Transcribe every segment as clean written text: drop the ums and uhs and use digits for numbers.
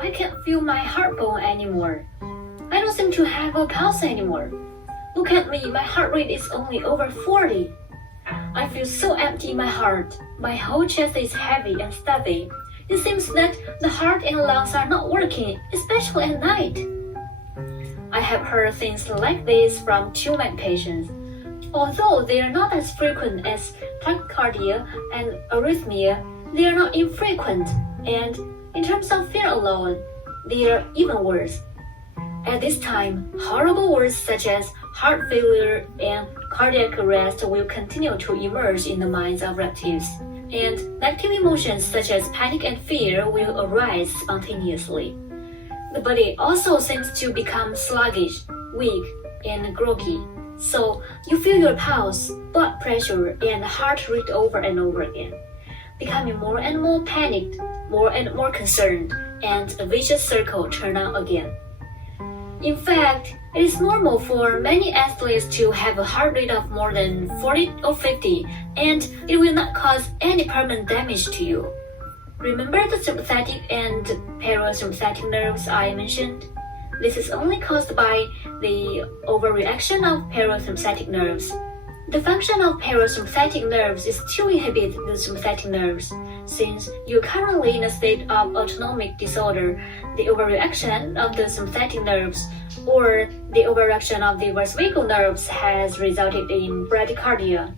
I can't feel my heartbeat anymore. I don't seem to have a pulse anymore. Look at me, my heart rate is only over 40. I feel so empty in my heart. My whole chest is heavy and stuffy. It seems that the heart and lungs are not working, especially at night. I have heard things like this from TUMEC patients. Although they are not as frequent as tachycardia and arrhythmia, they are not infrequent, and in terms of fear alone, they are even worse. At this time, horrible words such as heart failure and cardiac arrest will continue to emerge in the minds of relatives, and negative emotions such as panic and fear will arise spontaneously. The body also seems to become sluggish, weak, and groggy, so you feel your pulse, blood pressure, and heart rate over and over again, becoming more and more panicked, more and more concerned, and a vicious circle turns on again. In fact, it is normal for many athletes to have a heart rate of more than 40 or 50, and it will not cause any permanent damage to you. Remember the sympathetic and parasympathetic nerves I mentioned? This is only caused by the overreaction of parasympathetic nerves. The function of parasympathetic nerves is to inhibit the sympathetic nerves. Since you're currently in a state of autonomic disorder, the overreaction of the sympathetic nerves or the overreaction of the vagal nerves has resulted in bradycardia.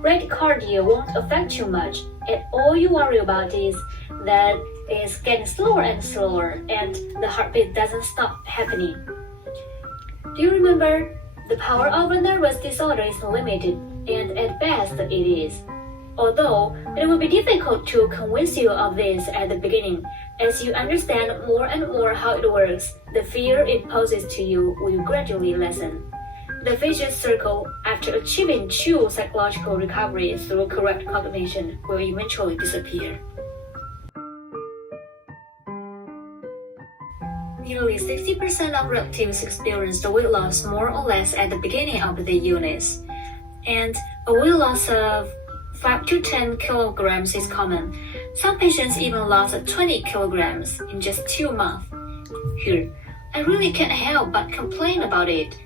Bradycardia won't affect you much, and all you worry about is that it's getting slower and slower, and the heartbeat doesn't stop happening. Do you remember? The power of a nervous disorder is limited, and at best it is. Although it will be difficult to convince you of this at the beginning, as you understand more and more how it works, the fear it poses to you will gradually lessen. The vicious circle, after achieving true psychological recovery through correct cognition, will eventually disappear. Nearly 60% of relatives experience the weight loss more or less at the beginning of the illness, and a weight loss of 5 to 10 kilograms is common. Some patients even lost 20 kilograms in just 2 months. Here, I really can't help but complain about it.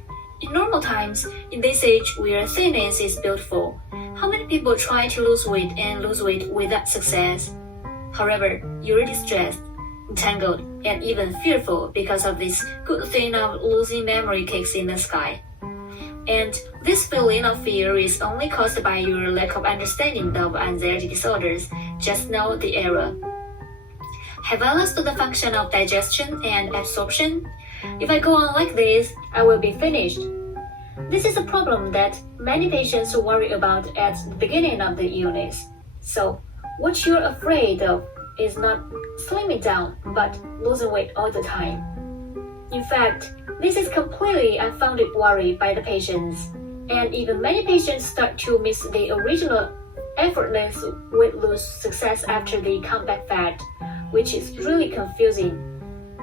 In normal times, in this age where thinness is beautiful, how many people try to lose weight and lose weight without success? However, you're distressed, entangled, and even fearful because of this good thing of losing memory cakes in the sky. And this feeling of fear is only caused by your lack of understanding of anxiety disorders. Just know the error. Have I lost the function of digestion and absorption? If I go on like this, I will be finished. This is a problem that many patients worry about at the beginning of the illness. So, what you're afraid of is not slimming down, but losing weight all the time. In fact, this is completely unfounded worry by the patients, and even many patients start to miss the original effortless weight loss success after the comeback fad, which is really confusing.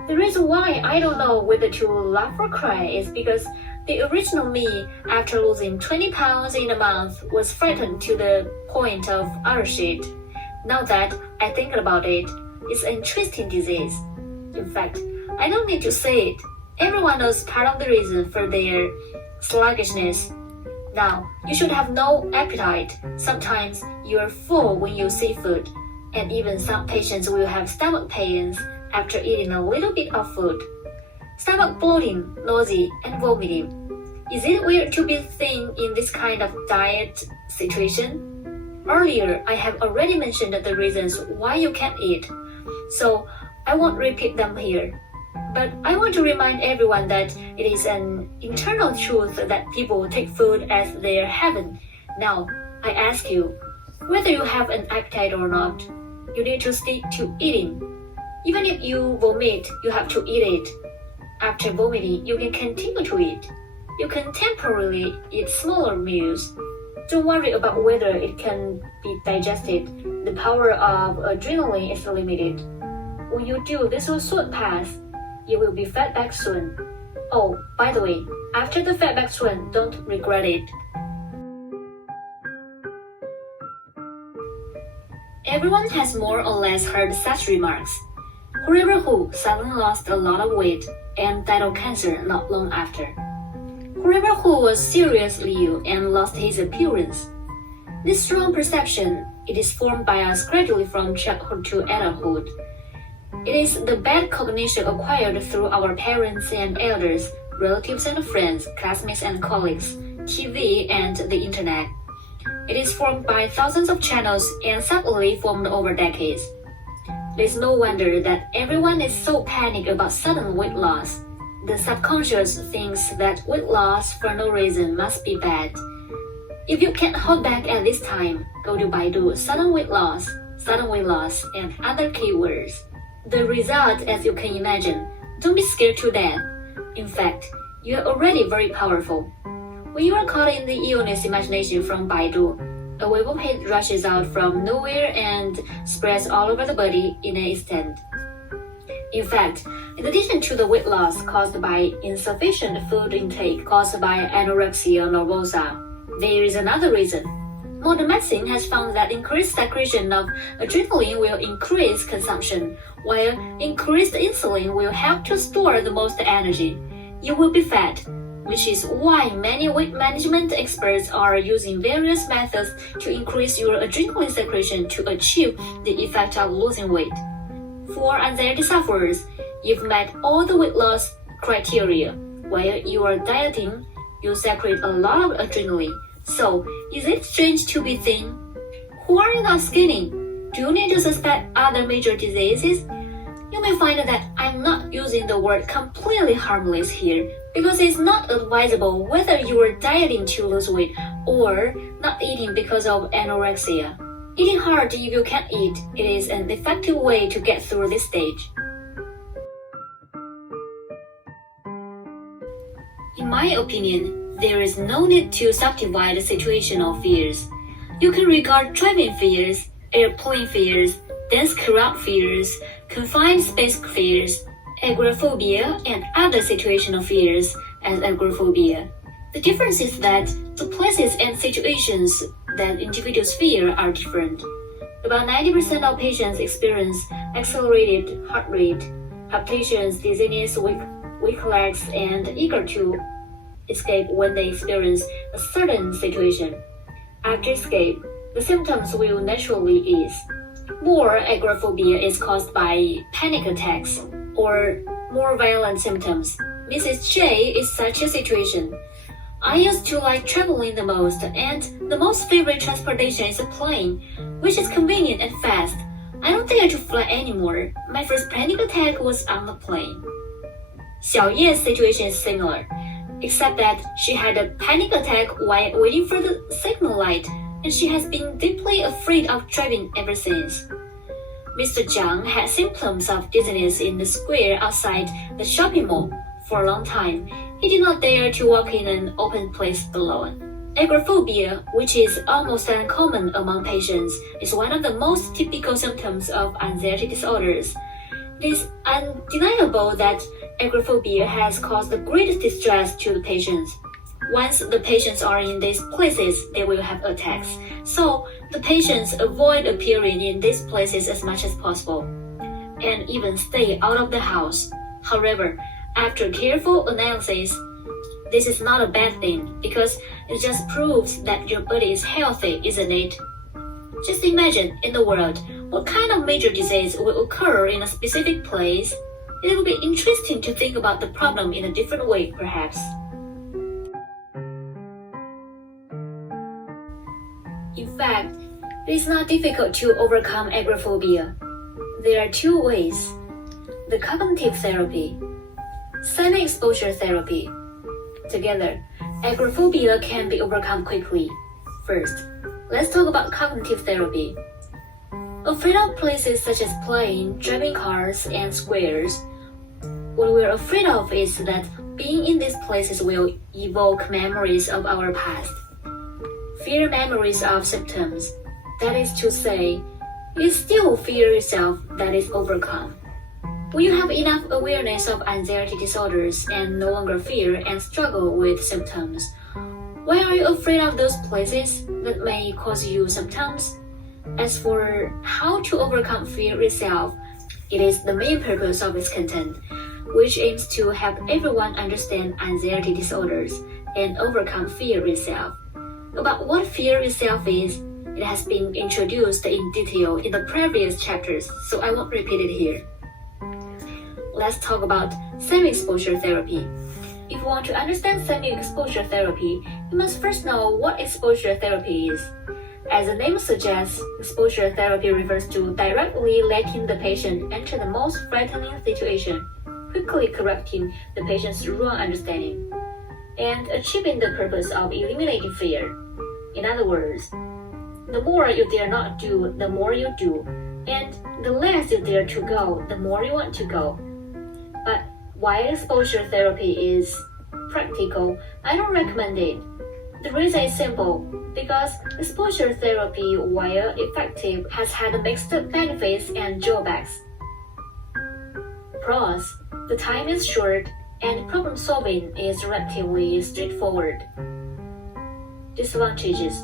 The reason why I don't know whether to laugh or cry is because the original me, after losing 20 pounds in a month, was frightened to the point of utter shit. Now that I think about it, it's an interesting disease. In fact, I don't need to say it. Everyone knows part of the reason for their sluggishness. Now, you should have no appetite. Sometimes you are full when you see food, and even some patients will have stomach pains after eating a little bit of food. Stomach bloating, nausea, and vomiting. Is it weird to be thin in this kind of diet situation? Earlier, I have already mentioned the reasons why you can't eat, so I won't repeat them here. But I want to remind everyone that it is an internal truth that people take food as their heaven. Now, I ask you, whether you have an appetite or not, you need to stick to eating. Even if you vomit, you have to eat it. After vomiting, you can continue to eat. You can temporarily eat smaller meals. Don't worry about whether it can be digested. The power of adrenaline is limited. When you do, this will soon pass. You will be fed back soon. Oh, by the way, after the fed back soon, don't regret it. Everyone has more or less heard such remarks. whoever who suddenly lost a lot of weight and died of cancer not long after. Whoever who was seriously ill and lost his appearance. This strong perception, it is formed by us gradually from childhood to adulthood. It is the bad cognition acquired through our parents and elders, relatives and friends, classmates and colleagues, TV and the internet. It is formed by thousands of channels and subtly formed over decades. It is no wonder that everyone is so panicked about sudden weight loss. The subconscious thinks that weight loss for no reason must be bad. If you can't hold back at this time, go to Baidu sudden weight loss, and other keywords. The result, as you can imagine, don't be scared to death. In fact, you are already very powerful. When you are caught in the illness imagination from Baidu, a wave of hate rushes out from nowhere and spreads all over the body in an instant. In fact, in addition to the weight loss caused by insufficient food intake caused by anorexia nervosa, there is another reason. Modern medicine has found that increased secretion of adrenaline will increase consumption, while increased insulin will help to store the most energy. You will be fat, which is why many weight management experts are using various methods to increase your adrenaline secretion to achieve the effect of losing weight. For anxiety sufferers, you've met all the weight loss criteria. While you are dieting, you secrete a lot of adrenaline. So, is it strange to be thin? Who are you not skinny? Do you need to suspect other major diseases? You may find that I'm not using the word completely harmless here because it's not advisable whether you are dieting to lose weight or not eating because of anorexia. Eating hard if you can't eat, it is an effective way to get through this stage. In my opinion, there is no need to subdivide situational fears. You can regard driving fears, airplane fears, dense crowd fears, confined space fears, agoraphobia, and other situational fears as agoraphobia. The difference is that the places and situations that individuals fear are different. About 90% of patients experience accelerated heart rate, palpitations, dizziness, weak legs, and eager to escape when they experience a certain situation. After escape, the symptoms will naturally ease. More agoraphobia is caused by panic attacks or more violent symptoms. Mrs. J is such a situation. I used to like traveling the most, and the most favorite transportation is a plane, which is convenient and fast. I don't dare to fly anymore. My first panic attack was on the plane. Xiao Ye's situation is similar, except that she had a panic attack while waiting for the signal light, and she has been deeply afraid of driving ever since. Mr. Jiang had symptoms of dizziness in the square outside the shopping mall for a long time. He did not dare to walk in an open place alone. Agoraphobia, which is almost uncommon among patients, is one of the most typical symptoms of anxiety disorders. It is undeniable that agoraphobia has caused the greatest distress to the patients. Once the patients are in these places, they will have attacks. So the patients avoid appearing in these places as much as possible, and even stay out of the house. However, after careful analysis, this is not a bad thing because it just proves that your body is healthy, isn't it? Just imagine in the world what kind of major disease will occur in a specific place. It will be interesting to think about the problem in a different way, perhaps. In fact, it is not difficult to overcome agoraphobia. There are two ways: the cognitive therapy, semi-exposure therapy. Together, agoraphobia can be overcome quickly. First, let's talk about cognitive therapy. Afraid of places such as plane, driving cars, and squares. What we're afraid of is that being in these places will evoke memories of our past. Fear memories of symptoms. That is to say, you still fear yourself that is overcome. When you have enough awareness of anxiety disorders and no longer fear and struggle with symptoms, why are you afraid of those places that may cause you symptoms? As for how to overcome fear itself, It is the main purpose of its content, which aims to help everyone understand anxiety disorders and overcome fear itself. About what fear itself is, it has been introduced in detail in the previous chapters, so I won't repeat it here. Let's talk about semi-exposure therapy. If you want to understand semi-exposure therapy, you must first know what exposure therapy is. As the name suggests, exposure therapy refers to directly letting the patient enter the most frightening situation, quickly correcting the patient's wrong understanding, and achieving the purpose of eliminating fear. In other words, the more you dare not do, the more you do, and the less you dare to go, the more you want to go. But while exposure therapy is practical, I don't recommend it. The reason is simple, because exposure therapy, while effective, has had mixed benefits and drawbacks. Pros: the time is short and problem solving is relatively straightforward. Disadvantages: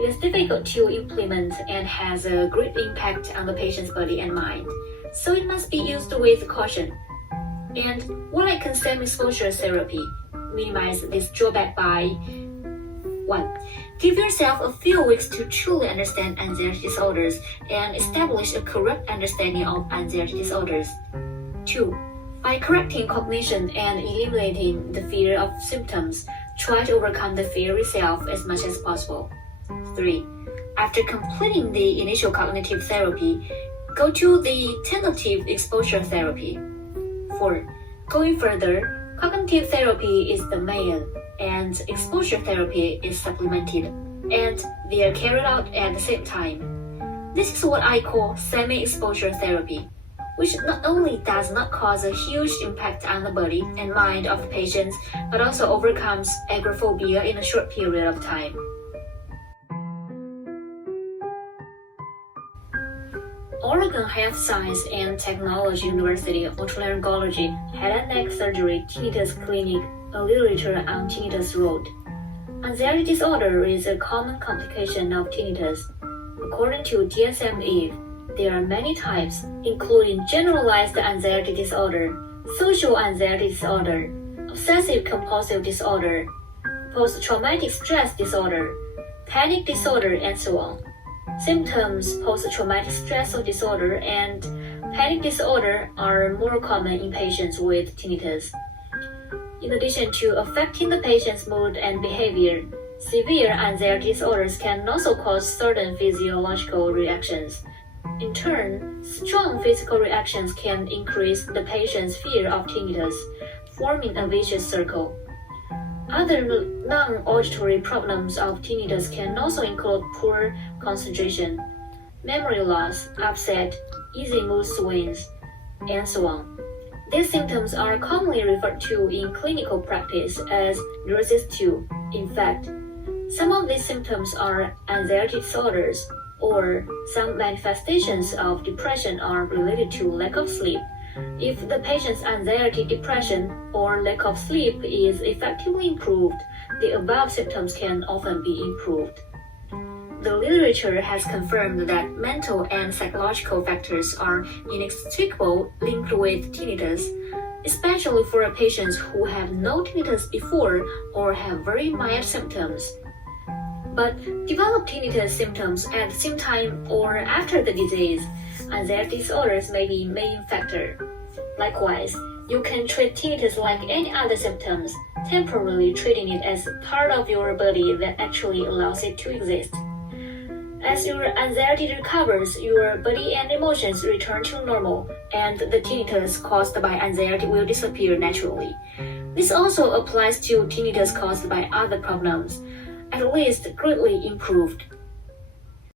it is difficult to implement and has a great impact on the patient's body and mind, so it must be used with caution. And what I consider exposure therapy, minimize this drawback by 1. Give yourself a few weeks to truly understand anxiety disorders and establish a correct understanding of anxiety disorders. 2. By correcting cognition and eliminating the fear of symptoms, try to overcome the fear itself as much as possible. 3. After completing the initial cognitive therapy, go to the tentative exposure therapy. 4. Going further, cognitive therapy is the main, and exposure therapy is supplemented, and they are carried out at the same time. This is what I call semi-exposure therapy, which not only does not cause a huge impact on the body and mind of the patients, but also overcomes agoraphobia in a short period of time. Oregon Health Science and Technology University Otolaryngology Head and Neck Surgery Tinnitus Clinic, a literature on tinnitus wrote, anxiety disorder is a common complication of tinnitus. According to DSM-IV, there are many types, including generalized anxiety disorder, social anxiety disorder, obsessive-compulsive disorder, post-traumatic stress disorder, panic disorder, and so on. Symptoms post-traumatic stress disorder and panic disorder are more common in patients with tinnitus. In addition to affecting the patient's mood and behavior, severe anxiety disorders can also cause certain physiological reactions. In turn, strong physical reactions can increase the patient's fear of tinnitus, forming a vicious circle. Other non-auditory problems of tinnitus can also include poor concentration, memory loss, upset, easy mood swings, and so on. These symptoms are commonly referred to in clinical practice as neuroses 2. In fact, some of these symptoms are anxiety disorders, or some manifestations of depression are related to lack of sleep. If the patient's anxiety, depression, or lack of sleep is effectively improved, the above symptoms can often be improved. The literature has confirmed that mental and psychological factors are inextricably linked with tinnitus, especially for patients who have no tinnitus before or have very mild symptoms, but develop tinnitus symptoms at the same time or after the disease. Anxiety disorders may be main factor. Likewise, you can treat tinnitus like any other symptoms, temporarily treating it as part of your body that actually allows it to exist. As your anxiety recovers, your body and emotions return to normal, and the tinnitus caused by anxiety will disappear naturally. This also applies to tinnitus caused by other problems, at least greatly improved.